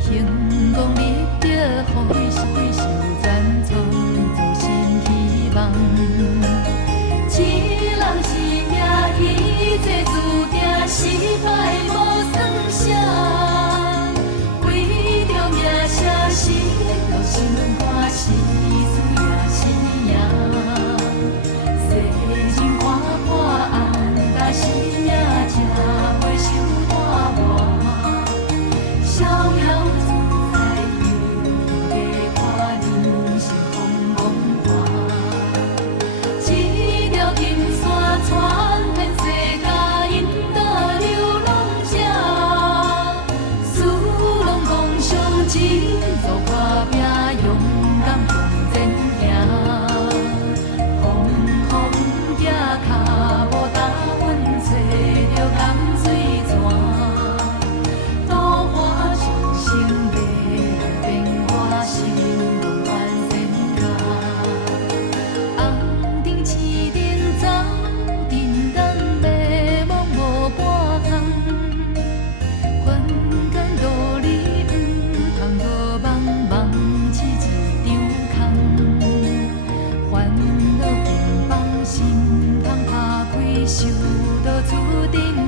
行光立着，予伊受赞创造新希望。一人一命，一切注定失败无算啥。为着名声，是落心肝，是输也是赢。世人看破红，但生命才袂受拖磨。逍遥自在，游历看人生风光化。一条金线传遍世界，引导流浪者。使拢共相前，做打拼，勇敢向前行。风雨不惊，脚无踏稳，找着甘水泉。桃花上升，未来变化，心光万仙家。红尘痴人走，沉重迷惘无半项。凡间道理，毋通搁茫茫起一场空。烦恼平放，心通拍开，受到注定。